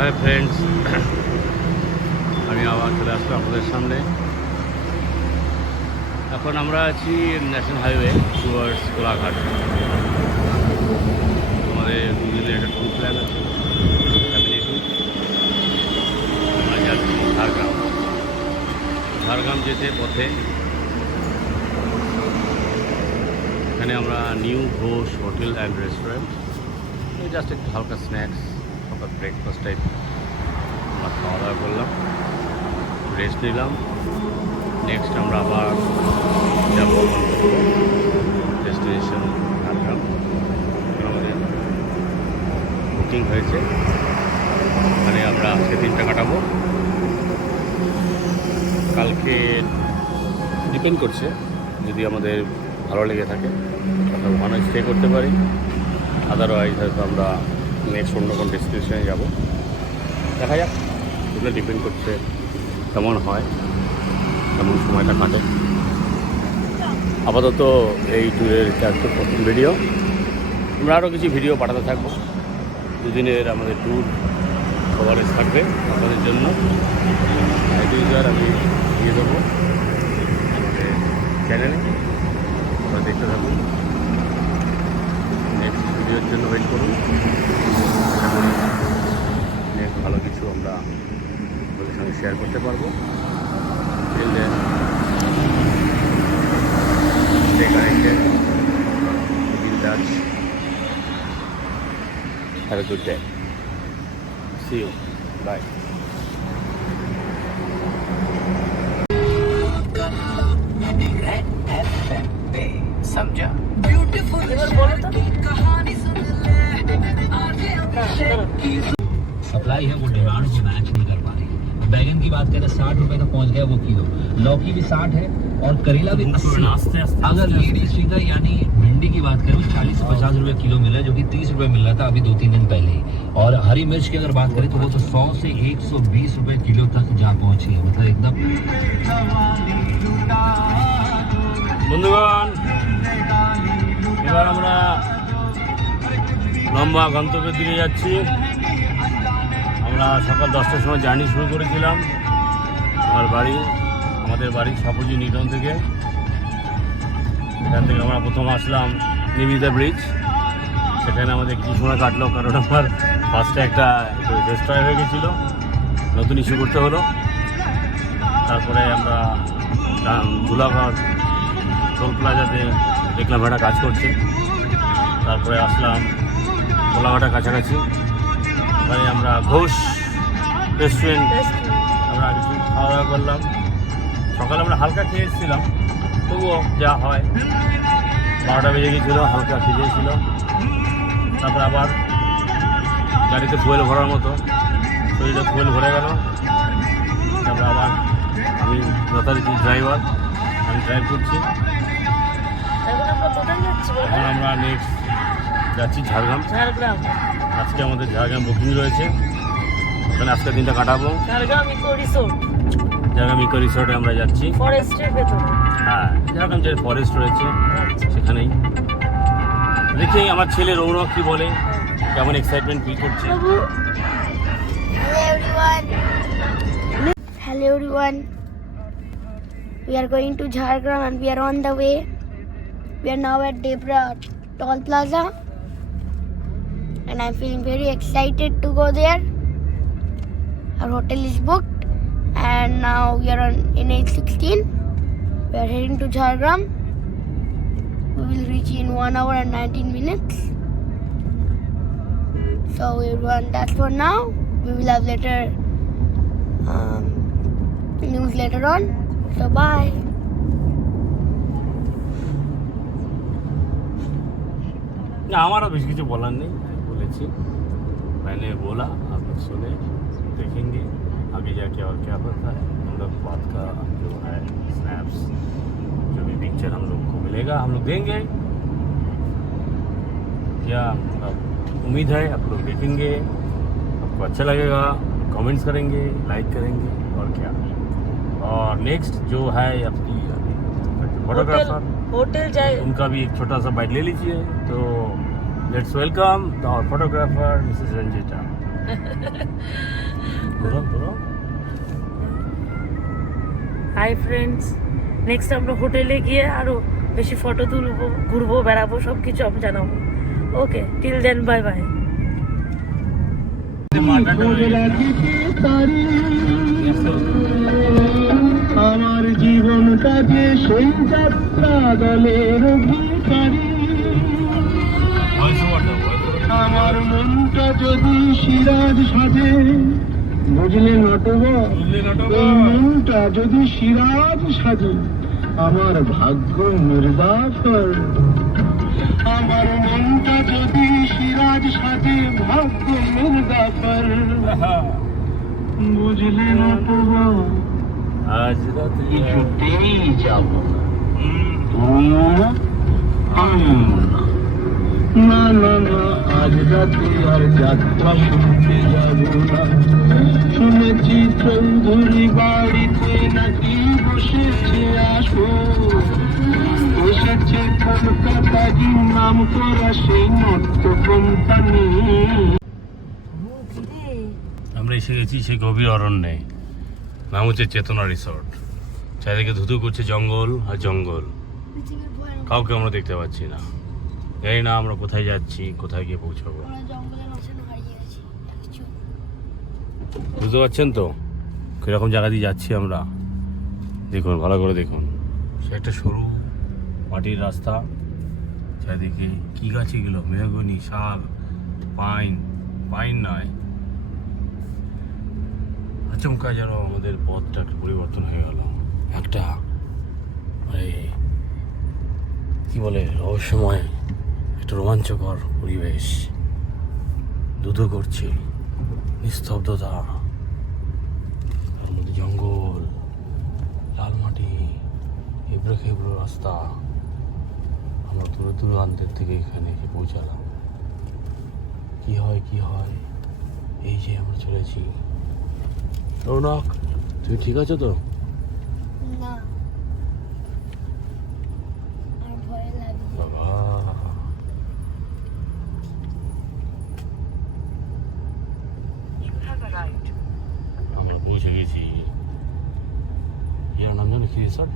Hi friends, আমি আবার চলে আসলাম আপনাদের সামনে। এখন আমরা আছি ন্যাশনাল হাইওয়ে টুয়ার্ডস কোলাঘাট। আমাদের দুদিনের একটা ট্যুর প্ল্যান আছে, ফ্যামিলি ট্যুর। আমরা যাচ্ছি ঝাড়গ্রাম। ঝাড়গ্রাম যেতে পথে এখানে আমরা new Ghosh hotel and restaurant, just একটু হালকা স্ন্যাক্স, সকাল ব্রেকফাস্ট টাইপ আমরা খাওয়া দাওয়া করলাম, রেস্ট নিলাম। নেক্সট আমরা আবার যাব ডেস্টিনেশন ঝাড়গ্রাম। আমাদের বুকিং হয়েছে, ওখানে আমরা আজকে দিনটা কাটাবো। কালকে ডিপেন্ড করছে, যদি আমাদের ভালো লেগে থাকে তাহলে ওখানে স্টে করতে পারি, আদারওয়াইজ হয়তো আমরা নেক্সট অন্য কোনো ডেস্টিনেশনে যাবো। দেখা যাক, এগুলো ডিপেন্ড করছে কেমন হয়, কেমন সময়টা কাটে। আপাতত এই ট্যুরের একটা প্রথম ভিডিও, আমরা আরও কিছু ভিডিও পাঠাতে থাকবো। দুদিনের আমাদের ট্যুর কভারেজ থাকবে আপনাদের জন্য। আইডিউজার আমি দিয়ে দেবো আমাদের চ্যানেলে, আপনারা দেখতে থাকুন। নেক্সট ভিডিওর জন্য ওয়েট করুন। আশা করি নেক্সট ভালো কিছু আমরা আপনাদের সঙ্গে শেয়ার করতে পারবো। Stay connected, keep in touch. Have a good day. See you. Bye. समझा सप्लाई है वो डिमांड को मैच नहीं कर पा रही। बैगन की बात करें 60 रुपए तक पहुंच गया वो किलो, लौकी भी 60 है और करेला भी 80। अगर लेडी फिगर यानी भिंडी की बात करें 40 से 50 रुपए किलो मिला है, जो कि 30 रुपए मिल रहा था अभी 2-3 दिन पहले ही। और हरी मिर्च की अगर बात करें तो वो तो 100 से 120 रुपए किलो तक जा पहुंची है, मतलब एकदम। বন্ধুগণ, এবার আমরা লম্বা গন্তব্যের দিকে যাচ্ছি। আমরা সকাল 10টার সময় জার্নি শুরু করেছিলাম আমাদের বাড়ি সাপুজি নিউটাউন থেকে। এখান থেকে আমরা প্রথম আসলাম নিমিতা ব্রিজ। সেখানে আমাদের কিছু সময় কাটলো, কারণ আমার ফার্স্টে একটা ডিস্ট্রয় হয়ে গেছিলো, নতুন ইস্যু করতে হলো। তারপরে আমরা ধুলাঘাট টোল প্লাজাতে দেখলাম একটা কাজ করছে। তারপরে আসলাম কোলাঘাটের কাছাকাছি, ওখানে আমরা ঘোষ রেস্টুরেন্ট আমরা কিছু খাওয়া দাওয়া করলাম। সকালে আমরা হালকা খেয়ে এসেছিলাম, তবুও যা হয় 12টা বেজে গিয়েছিলো, হালকা খিদে ছিল। তারপরে আবার গাড়িতে ফুয়েল ভরার মতো শরীরে ফুয়েল ভরে গেল। তারপরে আবার আমি যথারীতি ড্রাইভার, আমি ড্রাইভ করছি। এখন আমরা নেক্সট যাচ্ছি ঝাড়গ্রাম। আজকে আমাদের ঝাড়গ্রাম বুকিং রয়েছে, ওখানে আজকের দিনটা কাটাবো। ঝাড়গ্রাম ইকো রিসোর্টে আমরা যাচ্ছি, ফরেস্টের ভেতরে। হ্যাঁ, ঝাড়গ্রাম যে ফরেস্ট রয়েছে সেখানেই। দেখি আমার ছেলে রৌনক কি বলে, কেমন এক্সাইটমেন্ট ফিল করছে। Hello everyone. We are going to Jhargram and we are on the way. We are now at Debra Toll Plaza and I'm feeling very excited to go there. Our hotel is booked and now we are on NH16. We are heading to Jhargram. We will reach in 1 hour and 19 minutes. So everyone, that's for now. We will have later news later on. So bye. না, আমারও বেশি কিছু বলার নেই, আমি বলেছি। मैंने बोला, आप लोग सुने, देखेंगे आगे जाके और क्या होता है। हम लोग बात का जो है स्नैप्स, जो भी पिक्चर हम लोग को मिलेगा हम लोग देंगे। क्या उम्मीद है आप लोग देखेंगे, आपको अच्छा लगेगा, कमेंट्स करेंगे, लाइक करेंगे और क्या। और नेक्स्ट जो है अपनी फोटोग्राफर होटल जाए, उनका भी एक छोटा सा बाइट ले लीजिए। तो let's welcome our photographer Mrs Ranjita. Hi friends, next আমরা হোটেলে গিয়ে আরো বেশি ফটো তুলবো, ঘুরবো, বেড়াবো, সব কিছু আমি জানাবো। ওকে, টিল দেন, বাই বাই। আমার জীবনটা যে সেই যাত্রা দলের অধিকারী, আমার মনটা যদি সিরাজ সাজে, বুঝলে নটবর, এই মনটা যদি সিরাজ সাজে, আমার ভাগ্য নির্বাচর। আমার মনটা যদি সিরাজ সাজে, ভাগ্য নির্বাচর, বুঝলে নটবর, আজ রাতে কিছুতেই যাব তুমিও না, আমিও না। না না না, আজ রাতে আর যাত্রা শুনতে যাব না। শুনেছি চৌধুরী বাড়িতে নাকি বসেছে আসো, বসেছে কলকাতারই নাম করা সেই নট্য কোম্পানি। আমরা এসে গেছি সেই গভীর অরণ্যে, নাম হচ্ছে চেতনা রিসর্ট। চারিদিকে ধুধু করছে জঙ্গল আর জঙ্গল, কাউকে আমরা দেখতে পাচ্ছি না। জানি না আমরা কোথায় যাচ্ছি, কোথায় গিয়ে পৌঁছাবো। বুঝতে পারছেন তো কিরকম জায়গা দিয়ে যাচ্ছি আমরা? দেখুন, ভালো করে দেখুন, সে একটা সরু মাটির রাস্তা, চারিদিকে কি গাছ এগুলো? মেহগনি, শাল, পাইন, পাইন নয়, আচমকা যেন আমাদের পথটা একটা পরিবর্তন হয়ে গেল। একটা কি বলে, রহস্যময় একটা রোমাঞ্চকর পরিবেশ, ধুধু করছে, নিস্তব্ধতা, তার মধ্যে জঙ্গল, লাল মাটি, এবড়ো খেবড়ো রাস্তা। আমরা দূরে দূরান্তের থেকে এখানে এসে পৌঁছালাম। কি হয় কি হয়, এই যে আমরা চলেছি। রৌনক, তুমি ঠিক আছো তো? না, আমার ভয় লাগে। বাবা, আমরা পৌঁছে গেছি। এর নাম জানো কি রিসর্ট?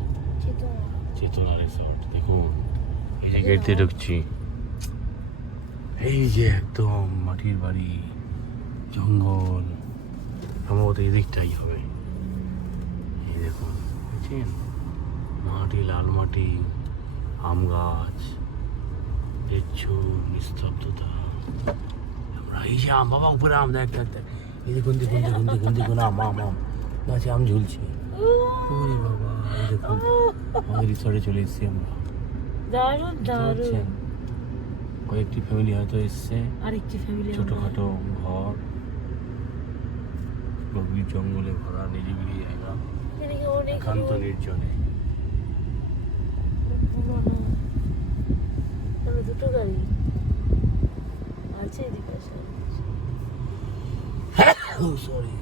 চেতনা রিসর্ট। দেখুন, এই যে গেট দিয়ে ঢুকছি, এই যে একদম মাটির বাড়ি, জঙ্গল, সম্ভবত এই দিকটাই হবে। এই দেখুন, বুঝছেন, মাটি, লাল মাটি, আম গাছ, লিচু, নিস্তব্ধতা। আমরা এই যে আম, বাবা উপরে আম, দেখ দেখ দেখ, এই দেখুন দেখুন দেখুন দেখুন দেখুন, আম আম আম গাছে আম ঝুলছে। ওরে বাবা, এই দেখুন, আমাদের রিসর্টে চলে এসেছি আমরা। দারুণ দারুণ। বুঝছেন? কয়েকটি ফ্যামিলি হয়তো এসছে, আরেকটি ফ্যামিলি, ছোটখাটো ঘর, গভীর জঙ্গলে ভরা নিরিবিলি জায়গা, একান্ত নির্জনে। দুটো গাড়ি আছে এদিকে। সরি,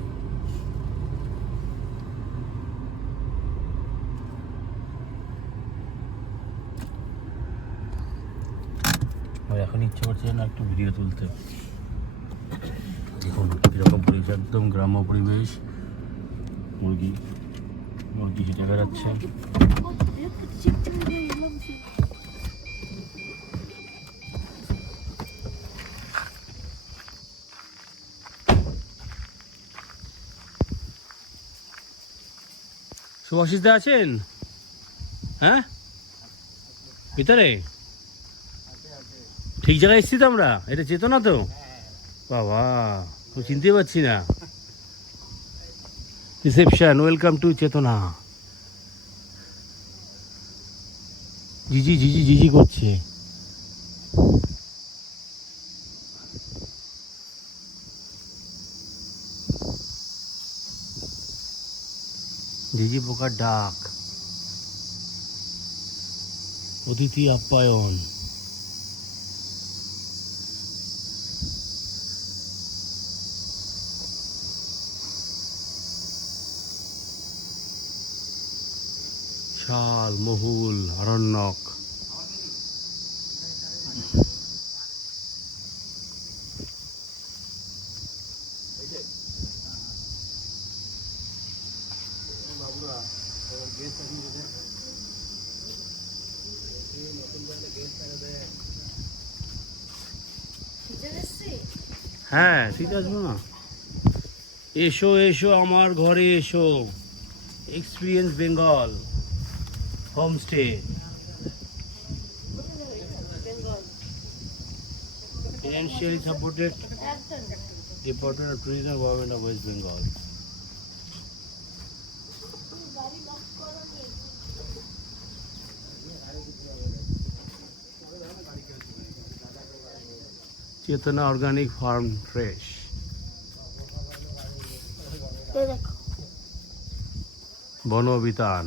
আমার এখন ইচ্ছে করছে না একটু ভিডিও তুলতে। দেখুন কীরকম পরিবেশ, একদম গ্রাম্য পরিবেশ। মুরগি মুরগি হেঁটে বেড়াচ্ছে। সুভাষিস দা আছেন? হ্যাঁ, ভিতরে ঠিক জায়গায় এসছি তো আমরা। এটা চেতনা তো? বাবা, চিনতে পারছি না। রিসেপশন, ওয়েলকাম টু চেতনা। জিজি জিজি জিজি করছে। ঝিঝি পোকার ডাক, অতিথি আপ্যায়ন। শাল, মহুল, আরণ্যক। হ্যাঁ ঠিক আসবো না, এসো এসো আমার ঘরে এসো, experience Bengal homestay, financially supported Department of Tourism, Government of West Bengal. Chetana Organic Farm Fresh. ये देखो Bono Bitan.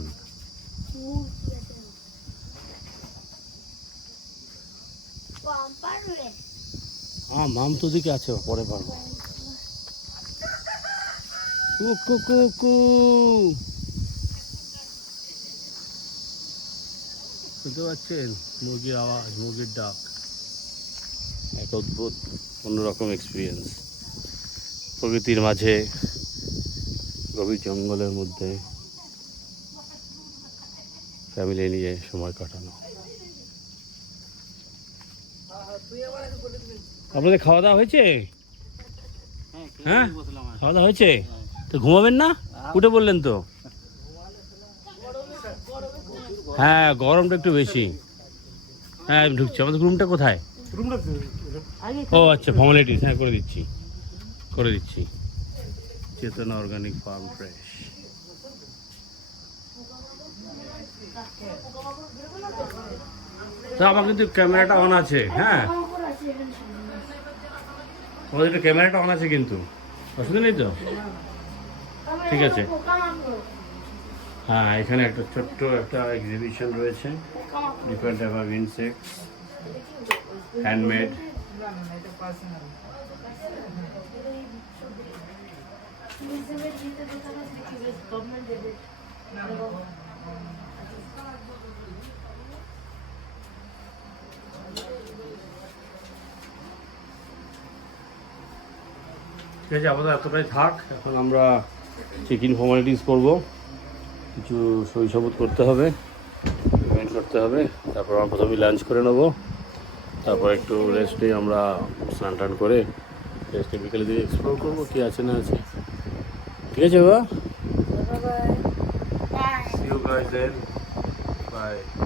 মাম তো দিকে আছে, পরে পারবো। শুনতে পাচ্ছেন মুরগির আওয়াজ, মুরগির ডাক, এক অদ্ভুত অন্যরকম এক্সপিরিয়েন্স। প্রকৃতির মাঝে, গভীর জঙ্গলের মধ্যে ফ্যামিলি নিয়ে সময় কাটানো। আপনাদের খাওয়া দাওয়া হয়েছে? হ্যাঁ খাওয়া দাওয়া হয়েছে, তো ঘুমাবেন না? উঠে বললেন তো। হ্যাঁ গরমটা একটু বেশি। হ্যাঁ আমি ঢুকছি। আমাদের রুমটা কোথায়? ও আচ্ছা ফর্মালিটিস, হ্যাঁ করে দিচ্ছি। চেতনা অর্গানিক ফার্ম ফ্রেশ। তো আমার কিন্তু ক্যামেরাটা অন আছে। হ্যাঁ আমাদের একটা ক্যামেরাটা অন আছে কিন্তু, অসুবিধা নেই তো? ঠিক আছে। হ্যাঁ এখানে একটা ছোট্ট একটা এক্সিবিশন রয়েছে, different type of insects, handmade. ঠিক আছে, আপাতত এতটাই থাক। এখন আমরা চেক ইন ফর্মালিটিস করবো, কিছু সই সাবুত করতে হবে, পেমেন্ট করতে হবে, তারপর আমরা প্রথমে লাঞ্চ করে নেবো, তারপর একটু রেস্ট নিয়ে আমরা স্নান টান করে রেস্টে বিকেলে দিয়ে এক্সপ্লোর করবো কী আছে না আছে। ঠিক আছে বাবা, Bye. see you guys then, bye.